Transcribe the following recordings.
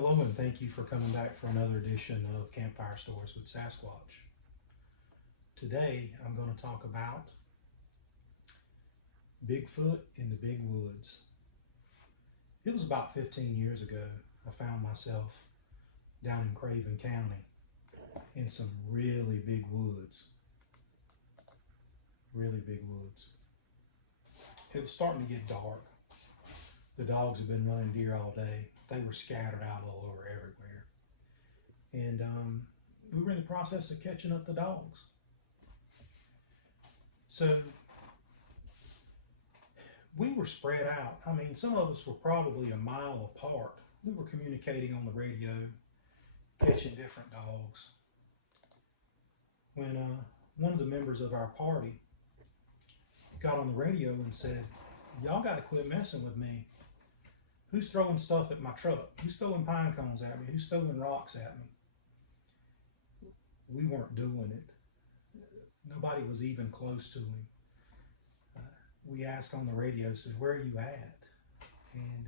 Hello and thank you for coming back for another edition of Campfire Stories with Sasquatch. Today I'm going to talk about Bigfoot in the big woods. It was about 15 years ago I found myself down in Craven County in some really big woods. Really big woods. It was starting to get dark. The dogs had been running deer all day. They were scattered out all over everywhere. And we were in the process of catching up the dogs. So we were spread out. I mean, some of us were probably a mile apart. We were communicating on the radio, catching different dogs. When one of the members of our party got on the radio and said, "Y'all got to quit messing with me. Who's throwing stuff at my truck? Who's throwing pine cones at me? Who's throwing rocks at me?" We weren't doing it. Nobody was even close to him. We asked on the radio, said, "Where are you at?" And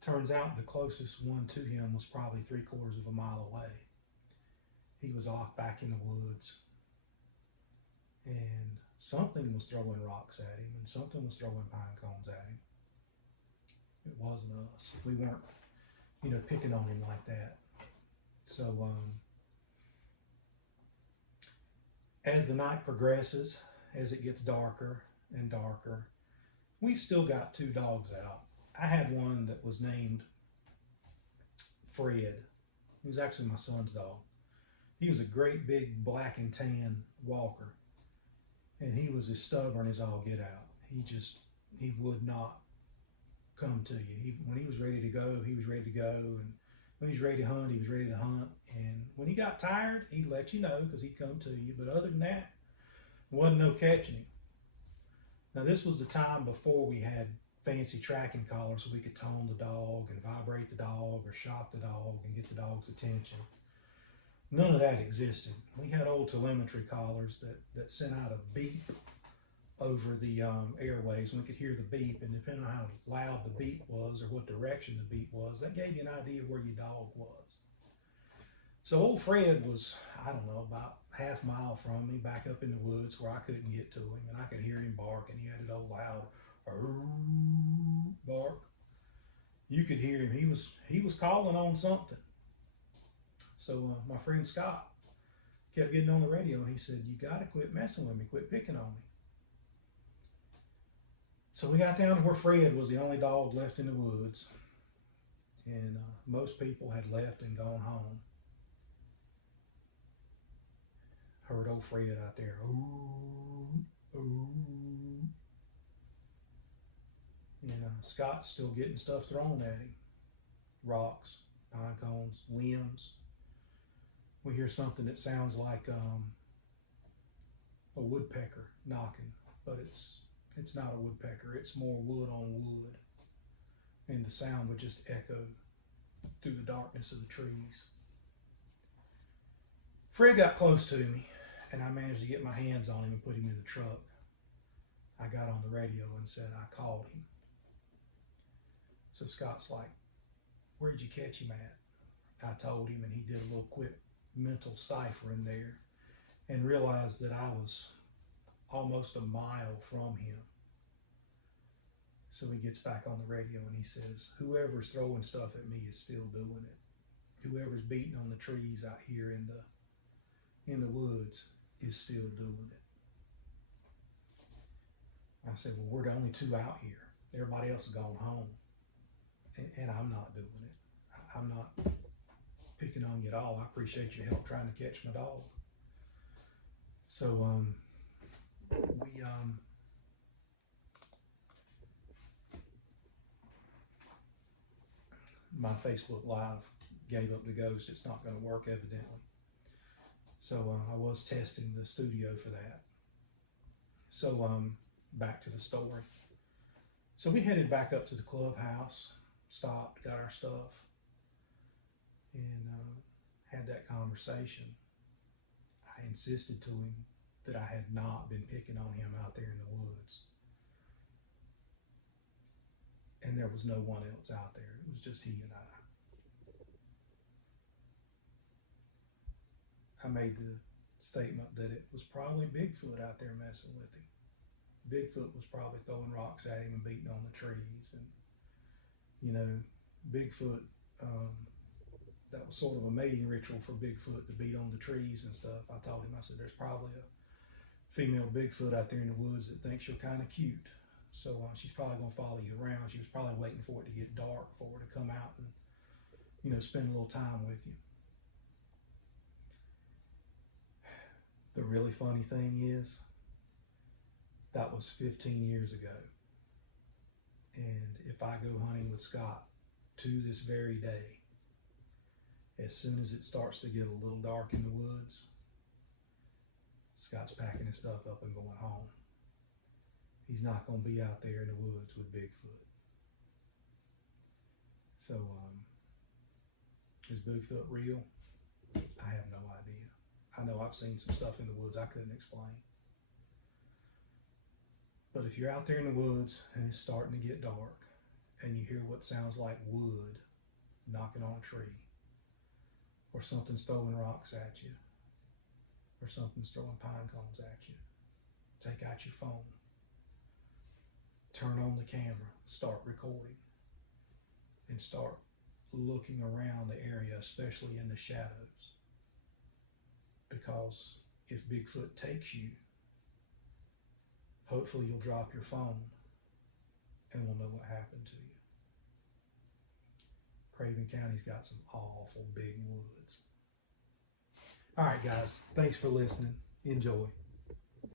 turns out the closest one to him was probably 3/4 of a mile away. He was off back in the woods. And something was throwing rocks at him and something was throwing pine cones at him. It wasn't us. We weren't, picking on him like that. So as the night progresses, as it gets darker and darker, we've still got 2 dogs out. I had one that was named Fred. He was actually my son's dog. He was a great big black and tan walker. And he was as stubborn as all get out. He would not come to you. When he was ready to go, he was ready to go. And when he was ready to hunt, he was ready to hunt. And when he got tired, he'd let you know because he'd come to you. But other than that, wasn't no catching him. Now, this was the time before we had fancy tracking collars so we could tone the dog and vibrate the dog or shock the dog and get the dog's attention. None of that existed. We had old telemetry collars that sent out a beep over the airways, and we could hear the beep, and depending on how loud the beep was or what direction the beep was, that gave you an idea of where your dog was. So old Fred was, about half mile from me, back up in the woods where I couldn't get to him, and I could hear him bark, and he had that old loud bark. You could hear him. He was calling on something. So my friend Scott kept getting on the radio and he said, "You got to quit messing with me, quit picking on me." So we got down to where Fred was the only dog left in the woods, and most people had left and gone home. Heard old Fred out there, ooh, ooh. And Scott's still getting stuff thrown at him. Rocks, pine cones, limbs. We hear something that sounds like a woodpecker knocking, but it's not a woodpecker. It's more wood on wood, and the sound would just echo through the darkness of the trees. Fred got close to me, and I managed to get my hands on him and put him in the truck. I got on the radio and said I called him. So Scott's like, "Where'd you catch him at?" I told him, and he did a little quick mental cipher in there and realized that I was almost a mile from him. So he gets back on the radio and he says, "Whoever's throwing stuff at me is still doing it. Whoever's beating on the trees out here in the woods is still doing it." I said, "Well, we're the only 2 out here. Everybody else has gone home. And I'm not doing it. I'm not picking on you at all. I appreciate your help trying to catch my dog." So my Facebook Live gave up the ghost. It's not going to work evidently. So I was testing the studio for that. So back to the story. So we headed back up to the clubhouse, stopped, got our stuff, and had that conversation. I insisted to him that I had not been picking on him out there in the woods. And there was no one else out there. It was just he and I. I made the statement that it was probably Bigfoot out there messing with him. Bigfoot was probably throwing rocks at him and beating on the trees. And, you know, Bigfoot, that was sort of a mating ritual for Bigfoot to beat on the trees and stuff. I told him, I said, there's probably a female Bigfoot out there in the woods that thinks you're kind of cute. So she's probably going to follow you around. She was probably waiting for it to get dark for her to come out and, you know, spend a little time with you. The really funny thing is, that was 15 years ago. And if I go hunting with Scott to this very day, as soon as it starts to get a little dark in the woods, Scott's packing his stuff up and going home. He's not going to be out there in the woods with Bigfoot. So, is Bigfoot real? I have no idea. I know I've seen some stuff in the woods I couldn't explain. But if you're out there in the woods and it's starting to get dark and you hear what sounds like wood knocking on a tree, or something's throwing rocks at you, or something's throwing pine cones at you, take out your phone, turn on the camera, start recording, and start looking around the area, especially in the shadows. Because if Bigfoot takes you, hopefully you'll drop your phone and we'll know what happened to you. Craven County's got some awful big woods. All right, guys, thanks for listening. Enjoy.